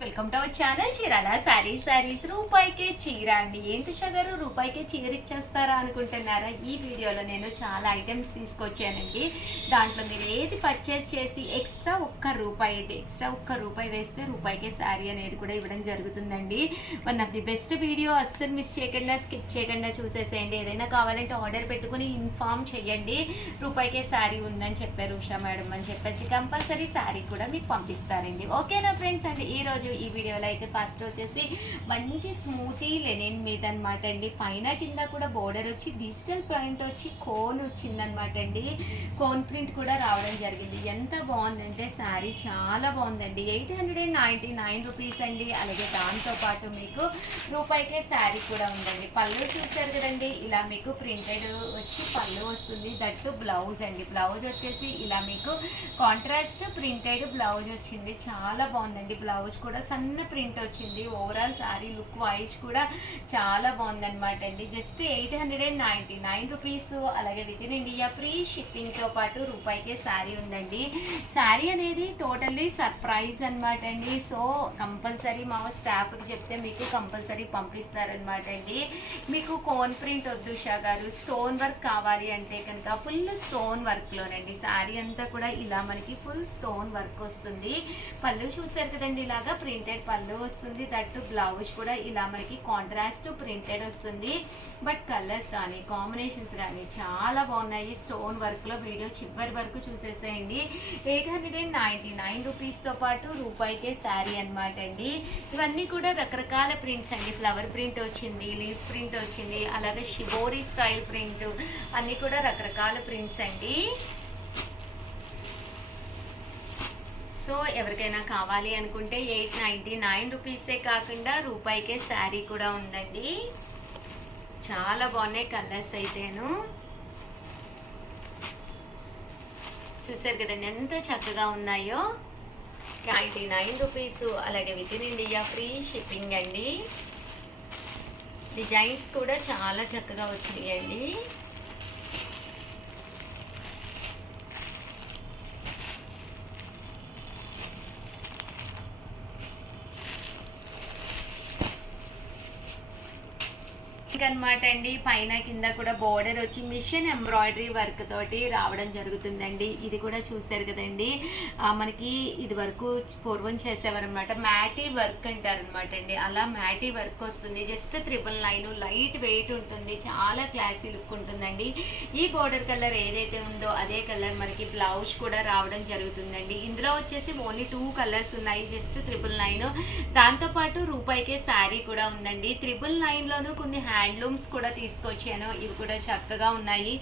Welcome to our channel Chirala saris రూపాయికే చీర అండి. ఏంటి షగారు రూపాయికే చీర ఇచ్చేస్తారా అనుకుంటున్నారా? ఈ వీడియోలో నేను చాలా ఐటమ్స్ తీసుకొచ్చానండి. దాంట్లో మీరు ఏది పర్చేస్ చేసి ఎక్స్ట్రా ఒక్క రూపాయి వేస్తే రూపాయికే శారీ అనేది కూడా ఇవ్వడం జరుగుతుందండి. One of the best video, అస్సలు మిస్ చేయకుండా స్కిప్ చేయకుండా చూసేసేయండి. ఏదైనా కావాలంటే ఆర్డర్ పెట్టుకుని ఇన్ఫార్మ్ చేయండి. రూపాయికే శారీ ఉందని చెప్పారు ఉషా మేడం అని చెప్పేసి కంపల్సరీ శారీ కూడా మీకు పంపిస్తారండి. ఓకేనా ఫ్రెండ్స్? అండి ఈరోజు ఈ వీడియోలో అయితే ఫస్ట్ వచ్చేసి మంచి స్మూతీ లెనిన్ మీద అనమాట అండి. పైన కింద కూడా బోర్డర్ వచ్చి డిజిటల్ ప్రింట్ వచ్చి కోన్ వచ్చిందనమాట అండి. కోన్ ప్రింట్ కూడా రావడం జరిగింది. ఎంత బాగుందంటే శారీ చాలా బాగుందండి. 899 రూపీస్ అండి. అలాగే దాంతోపాటు మీకు రూపాయికే శారీ కూడా ఉందండి. పళ్ళు చూసారు కదండి, ఇలా మీకు ప్రింటెడ్ వచ్చి పళ్ళు వస్తుంది. దట్టు బ్లౌజ్ అండి. బ్లౌజ్ వచ్చేసి ఇలా మీకు కాంట్రాస్ట్ ప్రింటెడ్ బ్లౌజ్ వచ్చింది. చాలా బాగుందండి. బ్లౌజ్ కూడా సన్న ప్రింట్ వచ్చింది. ఓవరాల్ శారీ లుక్ వైజ్ కూడా చాలా బాగుందన్నమాట అండి. Just 899 rupees. అలాగే విత్ ఇన్ ఇండియా ఫ్రీ షిప్పింగ్తో పాటు రూపాయికే శారీ ఉందండి. శారీ అనేది టోటల్లీ సర్ప్రైజ్ అనమాట అండి. సో కంపల్సరీ మా స్టాఫ్కి చెప్తే మీకు కంపల్సరీ పంపిస్తారనమాట అండి. మీకు కోన్ ప్రింట్ వద్దు ఉషా గారు, స్టోన్ వర్క్ కావాలి అంటే కనుక ఫుల్ స్టోన్ వర్క్లోనండి. శారీ అంతా కూడా ఇలా మనకి ఫుల్ స్టోన్ వర్క్ వస్తుంది. పళ్ళు చూసారు కదండి, ఇలాగా ప్రింటెడ్ పళ్ళు వస్తుంది. దట్టు బ్లౌజ్ కూడా ఇలా మనకి కాంట్రాస్ట్ ప్రింటెడ్ వస్తుంది. బట్ కలర్స్ కానీ కాంబినేషన్స్ కానీ చాలా బాగున్నాయి. స్టోన్ వర్క్లో వీడియో చివరి వరకు చూసేసేయండి. 899 రూపీస్తో పాటు రూపాయికే శారీ అనమాట అండి. ఇవన్నీ కూడా రకరకాల ప్రింట్స్ అండి. ఫ్లవర్ ప్రింట్ వచ్చింది, లీఫ్ ప్రింట్ వచ్చింది, అలాగే షిబోరి స్టైల్ ప్రింట్, అన్నీ కూడా రకరకాల ప్రింట్స్ అండి. సో ఎవరికైనా కావాలి అనుకుంటే 899 రూపీసే కాకుండా రూపాయికే శారీ కూడా ఉందండి. చాలా బాగున్నాయి కలర్స్ అయితేను. చూసారు కదండి ఎంత చక్కగా ఉన్నాయో. 99 రూపీస్. అలాగే with in India free shipping అండి. డిజైన్స్ కూడా చాలా చక్కగా వచ్చినాయండి. అనమాట అండి. పైన కింద కూడా బోర్డర్ వచ్చి మిషన్ ఎంబ్రాయిడరీ వర్క్ తోటి రావడం జరుగుతుందండి. ఇది కూడా చూసారు కదండి, మనకి ఇది వరకు పూర్వం చేసేవారనమాట. మ్యాటీ వర్క్ అంటారనమాట అండి. అలా మ్యాటీ వర్క్ వస్తుంది. జస్ట్ 999, లైట్ వెయిట్ ఉంటుంది. చాలా క్లాసీ లుక్ ఉంటుందండి. ఈ బోర్డర్ కలర్ ఏదైతే ఉందో అదే కలర్ మనకి బ్లౌజ్ కూడా రావడం జరుగుతుందండి. ఇందులో వచ్చేసి ఓన్లీ 2 కలర్స్ ఉన్నాయి. జస్ట్ 999. దాంతోపాటు రూపాయికే శారీ కూడా ఉందండి. 999లోనూ కొన్ని హ్యాండ్లూమ్స్ కూడా తీసుకొచ్చాను. ఇవి కూడా చక్కగా ఉన్నాయి.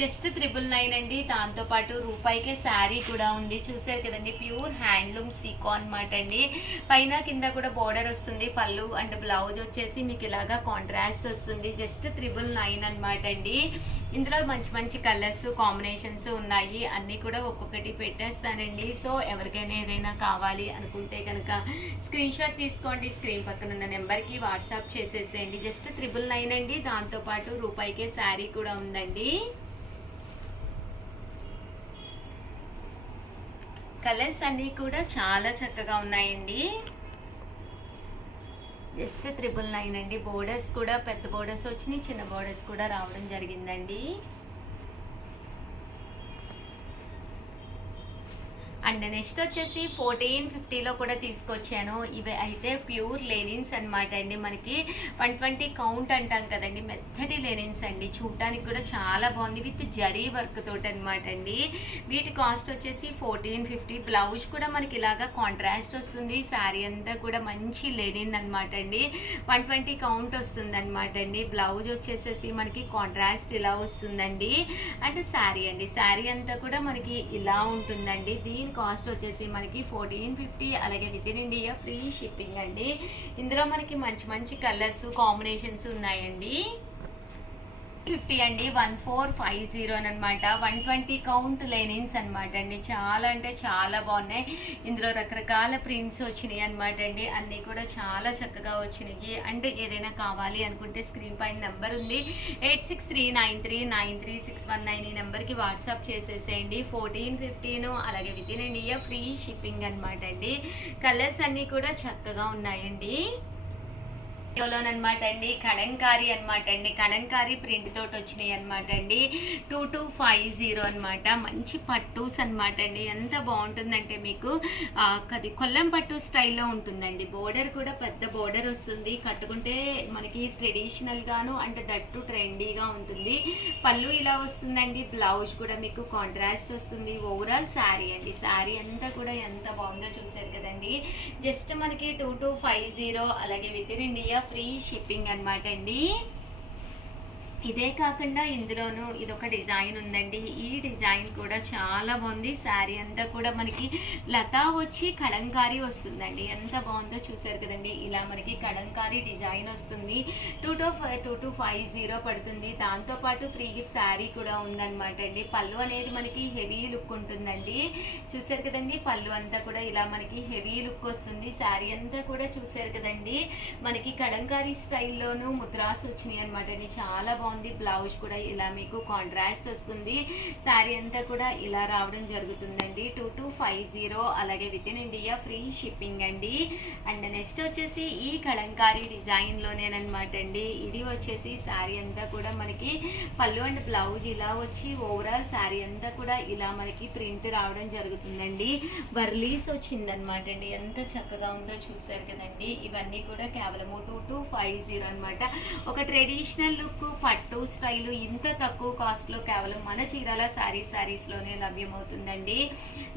జస్ట్ 999 అండి. దాంతోపాటు రూపాయికే శారీ కూడా ఉంది. చూసారు కదండి, ప్యూర్ హ్యాండ్లూమ్ సీకో అనమాట అండి. పైన కింద కూడా బోర్డర్ వస్తుంది. పళ్ళు అండ్ బ్లౌజ్ వచ్చేసి మీకు ఇలాగా కాంట్రాస్ట్ వస్తుంది. జస్ట్ 999 అనమాట అండి. ఇందులో మంచి మంచి కలర్స్ కాంబినేషన్స్ ఉన్నాయి. అన్నీ కూడా ఒక్కొక్కటి పెట్టేస్తానండి. సో ఎవరికైనా ఏదైనా కావాలి అనుకుంటే కనుక స్క్రీన్ షాట్ తీసుకోండి. స్క్రీన్ పక్కన ఉన్న నెంబర్కి వాట్సాప్ చేసేసేయండి. జస్ట్ 999 అండి. దాంతోపాటు రూపాయికే శారీ కూడా ఉందండి. కలర్స్ అన్నీ కూడా చాలా చక్కగా ఉన్నాయండి. జస్ట్ 999 అండి. బోర్డర్స్ కూడా పెద్ద బోర్డర్స్ వచ్చినాయి, చిన్న బోర్డర్స్ కూడా రావడం జరిగిందండి. అండ్ నెక్స్ట్ వచ్చేసి 1450లో కూడా తీసుకొచ్చాను. ఇవి అయితే ప్యూర్ లెనిన్స్ అనమాట అండి. మనకి 120 కౌంట్ అంటాం కదండి, మెత్తటి లెనిన్స్ అండి. చూడటానికి కూడా చాలా బాగుంది. విత్ జరీ వర్క్ తోటి అనమాట అండి. వీటి కాస్ట్ వచ్చేసి 1450. బ్లౌజ్ కూడా మనకి ఇలాగా కాంట్రాస్ట్ వస్తుంది. శారీ అంతా కూడా మంచి లెనిన్ అనమాట అండి. 120 కౌంట్ వస్తుంది అనమాట అండి. బ్లౌజ్ వచ్చేసేసి మనకి కాంట్రాస్ట్ ఇలా వస్తుందండి. అండ్ శారీ అండి, శారీ అంతా కూడా మనకి ఇలా ఉంటుందండి. దీని కాస్ట్ వచ్చేసి మనకి 1450. అలాగే with in India free shipping అండి. ఇందులో మనకి మంచి మంచి కలర్స్ కాంబినేషన్స్ ఉన్నాయండి. 50 అండి, 1450 అనమాట. 120 కౌంట్ లెనిన్స్ అనమాట అండి. చాలా అంటే చాలా బాగున్నాయి. ఇందులో రకరకాల ప్రింట్స్ వచ్చినాయి అనమాట అండి. అన్నీ కూడా చాలా చక్కగా వచ్చినాయి. అంటే ఏదైనా కావాలి అనుకుంటే స్క్రీన్ పైన నెంబర్ ఉంది, 8639393619. ఈ నెంబర్కి వాట్సాప్ చేసేసేయండి. 1415 అలాగే with in India free shipping అనమాట అండి. కలర్స్ అన్నీ కూడా చక్కగా ఉన్నాయండి. అనమాట అండి, కలంకారీ అనమాట అండి. కలంకారీ ప్రింట్ తోటి వచ్చినాయి అనమాట అండి. 2250 అనమాట. మంచి పట్టూస్ అనమాట అండి. ఎంత బాగుంటుందంటే మీకు అది కొల్లం పట్టు స్టైల్లో ఉంటుందండి. బోర్డర్ కూడా పెద్ద బోర్డర్ వస్తుంది. కట్టుకుంటే మనకి ట్రెడిషనల్ గాను అంటే దట్టు ట్రెండీగా ఉంటుంది. పళ్ళు ఇలా వస్తుందండి. బ్లౌజ్ కూడా మీకు కాంట్రాస్ట్ వస్తుంది. ఓవరాల్ శారీ అండి. శారీ అంతా కూడా ఎంత బాగుందో చూసారు కదండి. జస్ట్ మనకి 2250 అలాగే with in India free shipping అనమాట అండి. ఇదే కాకుండా ఇందులోనూ ఇదొక డిజైన్ ఉందండి. ఈ డిజైన్ కూడా చాలా బాగుంది. శారీ అంతా కూడా మనకి లతా వచ్చి కలంకారీ వస్తుందండి. ఎంత బాగుందో చూసారు కదండి. ఇలా మనకి కలంకారీ డిజైన్ వస్తుంది. 2250 పడుతుంది. దాంతోపాటు ఫ్రీ గిఫ్ట్ శారీ కూడా ఉందన్నమాట అండి. పళ్ళు అనేది మనకి హెవీ లుక్ ఉంటుందండి. చూసారు కదండి. పళ్ళు అంతా కూడా ఇలా మనకి హెవీ లుక్ వస్తుంది. శారీ అంతా కూడా చూసారు కదండి. మనకి కలంకారీ స్టైల్లోనూ ముద్రాస్ వచ్చినాయి అనమాట అండి. చాలా బాగుంది. బ్లౌజ్ కూడా ఇలా మీకు కాంట్రాస్ట్ వస్తుంది. శారీ అంతా కూడా ఇలా రావడం జరుగుతుందండి. 2250 అలాగే with in India free shipping అండి. అండ్ నెక్స్ట్ వచ్చేసి ఈ కలంకారీ డిజైన్లోనేనమాట అండి. ఇది వచ్చేసి శారీ అంతా కూడా మనకి పళ్ళు అండ్ బ్లౌజ్ ఇలా వచ్చి ఓవరాల్ శారీ అంతా కూడా ఇలా మనకి ప్రింట్ రావడం జరుగుతుందండి. వర్లీస్ వచ్చిందనమాట అండి. ఎంత చక్కగా ఉందో చూసారు కదండి. ఇవన్నీ కూడా కేవలము 2250 అనమాట. ఒక ట్రెడిషనల్ లుక్ పట్టు స్టైల్ ఇంత తక్కువ కాస్ట్లో కేవలం మన చీరాల శారీస్లోనే లభ్యమవుతుందండి.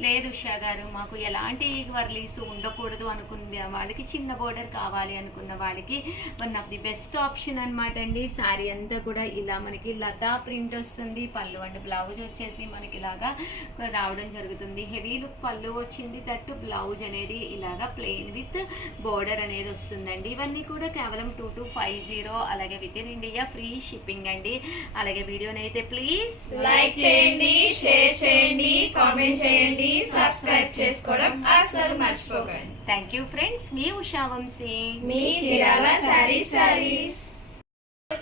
లేదు ఉషా గారు మాకు ఎలాంటి వర్లీస్ ఉండకూడదు అనుకున్న వాళ్ళకి, చిన్న బోర్డర్ కావాలి అనుకున్న వాళ్ళకి one of the best option అనమాట అండి. శారీ అంతా కూడా ఇలా మనకి లతా ప్రింట్ వస్తుంది. పళ్ళు అండ్ బ్లౌజ్ వచ్చేసి మనకి ఇలాగా రావడం జరుగుతుంది. హెవీ లుక్ పళ్ళు వచ్చింది. దట్టు బ్లౌజ్ అనేది ఇలాగా ప్లెయిన్ విత్ బోర్డర్ అనేది వస్తుందండి. ఇవన్నీ కూడా కేవలం 2250 అలాగే with in India free shipping అండి. అలాగే వీడియోని అయితే ప్లీజ్ లైక్ చేయండి, షేర్ చేయండి, కామెంట్ చేయండి, సబ్స్క్రైబ్ చేసుకోవడం అస్సలు మర్చిపోకండి. Thank you friends. మీ ఉషా వంశీ, మీ చీరాల సారీస్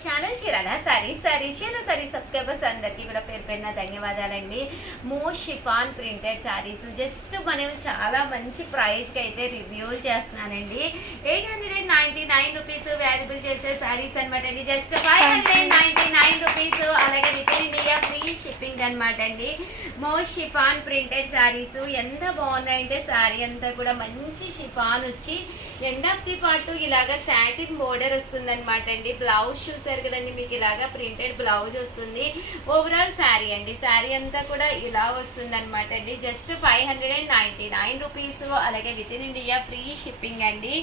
ఛానల్ చీరాల సారీ సబ్స్క్రైబర్స్ అందరికీ కూడా పేరు పేరున ధన్యవాదాలండి. Most chiffon printed sarees just మనం చాలా మంచి ప్రైస్కి అయితే రివ్యూ చేస్తున్నానండి. 899 రూపీస్ వాల్యుబుల్ చేసే శారీస్ అనమాట అండి. జస్ట్ 599 రూపీస్ అలాగే with in India free shipping అనమాట అండి. మోస్ట్ షిఫాన్ ప్రింటెడ్ శారీస్ ఎంత బాగున్నాయంటే శారీ అంతా కూడా మంచి షిఫాన్ వచ్చి ఎండ్ ఆఫ్ ది పార్ట్ ఇలాగా సాటిన్ బోర్డర్ వస్తుంది అనమాట అండి. బ్లౌజ్ చూసారు కదండి. మీకు ఇలాగా ప్రింటెడ్ బ్లౌజ్ వస్తుంది. ఓవరాల్ శారీ అండి. శారీ అంతా కూడా ఇలా వస్తుంది అనమాట అండి. జస్ట్ 599 రూపీస్ అలాగే with in India free shipping అండి.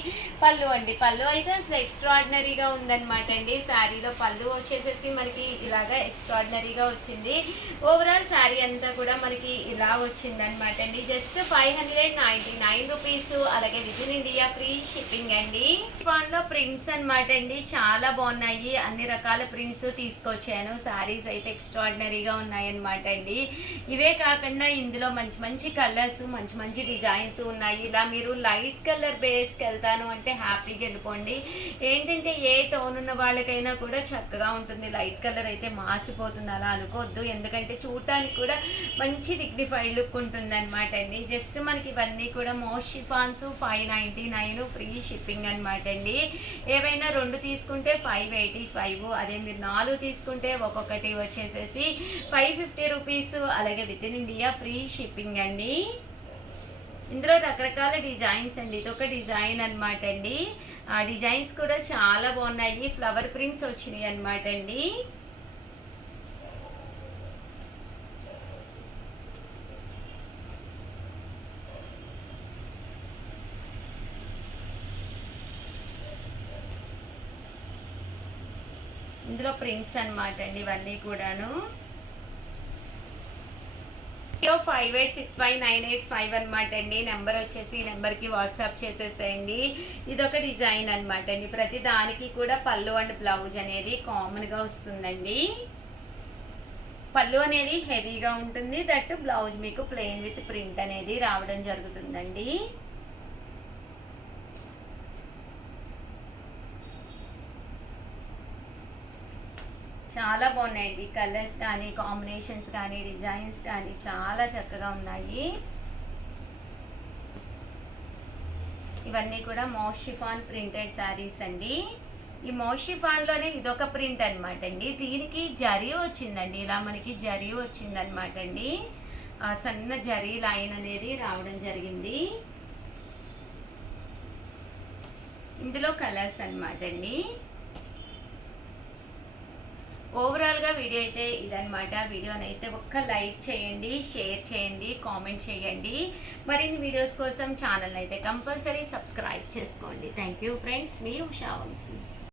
పళ్ళు అండి. పళ్ళు అయితే అసలు ఎక్స్ట్రాడినరీగా ఉందన్నమాట అండి. శారీలో పళ్ళు వచ్చేసేసి మనకి ఇలాగా ఎక్స్ట్రాడినరీగా వచ్చింది. ఓవరాల్ శారీ అంతా కూడా మనకి ఇలా వచ్చింది అనమాట అండి. జస్ట్ 599 రూపీస్ అలాగే with in India free shipping అండి. లో ప్రింట్స్ అనమాట అండి. చాలా బాగున్నాయి. అన్ని రకాల ప్రింట్స్ తీసుకొచ్చాను. శారీస్ అయితే ఎక్స్ట్రాడినరీగా ఉన్నాయి అనమాట అండి. ఇవే కాకుండా ఇందులో మంచి మంచి కలర్స్, మంచి మంచి డిజైన్స్ ఉన్నాయి. ఇలా మీరు లైట్ కలర్ బేస్కి వెళ్తాను అంటే హ్యాపీగా వెళ్ళిపోండి. ఏంటంటే ఏ టోన్ ఉన్న వాళ్ళకైనా కూడా చక్కగా ఉంటుంది. లైట్ కలర్ అయితే మాసిపోతుంది అలా అనుకోవద్దు. ఎందుకంటే చూడటానికి కూడా మంచి డిగ్నిఫైడ్ లుక్ ఉంటుంది అనమాట అండి. జస్ట్ మనకి ఇవన్నీ కూడా మోస్ట్ షిఫాన్స్ 599 ఫ్రీ షిప్పింగ్ అనమాట అండి. ఏవైనా 2 తీసుకుంటే 585, అదే మీరు 4 తీసుకుంటే ఒక్కొక్కటి వచ్చేసేసి 550 రూపీస్ అలాగే with in India free shipping అండి. ఇందులో రకరకాల డిజైన్స్ అండి. ఇదొక డిజైన్ అనమాట అండి. ఆ డిజైన్స్ కూడా చాలా బాగున్నాయి. ఫ్లవర్ ప్రింట్స్ వచ్చినాయి అనమాట అండి. ఇందులో ప్రింట్స్ అనమాట అండి ఇవన్నీ కూడాను. 58659855 అనమాట అండి. నెంబర్ వచ్చేసి ఈ నెంబర్కి వాట్సాప్ చేసేసేయండి. ఇదొక డిజైన్ అనమాట అండి. ప్రతి దానికి కూడా పళ్ళు అండ్ బ్లౌజ్ అనేది కామన్గా వస్తుందండి. పళ్ళు అనేది హెవీగా ఉంటుంది, దట్టు బ్లౌజ్ మీకు ప్లెయిన్ విత్ ప్రింట్ అనేది రావడం జరుగుతుందండి. చాలా బాగున్నాయండి. కలర్స్ కానీ, కాంబినేషన్స్ కానీ, డిజైన్స్ కానీ చాలా చక్కగా ఉన్నాయి. ఇవన్నీ కూడా మౌస్ షిఫాన్ ప్రింటెడ్ శారీస్ అండి. ఈ మౌస్ షిఫాన్లోనే ఇదొక ప్రింట్ అనమాట అండి. దీనికి జరీ వచ్చిందండి, ఇలా మనకి జరీ వచ్చిందనమాట అండి. ఆ సన్న జరీ లైన్ అనేది రావడం జరిగింది. ఇందులో కలర్స్ అనమాట అండి. ఓవరాల్గా వీడియో అయితే ఇదనమాట. వీడియోని అయితే ఒక్క లైక్ చేయండి, షేర్ చేయండి, కామెంట్ చేయండి. మరిన్ని వీడియోస్ కోసం ఛానల్ అయితే కంపల్సరీ సబ్స్క్రైబ్ చేసుకోండి. థ్యాంక్ యూ ఫ్రెండ్స్, మీ ఉషా వంశీ.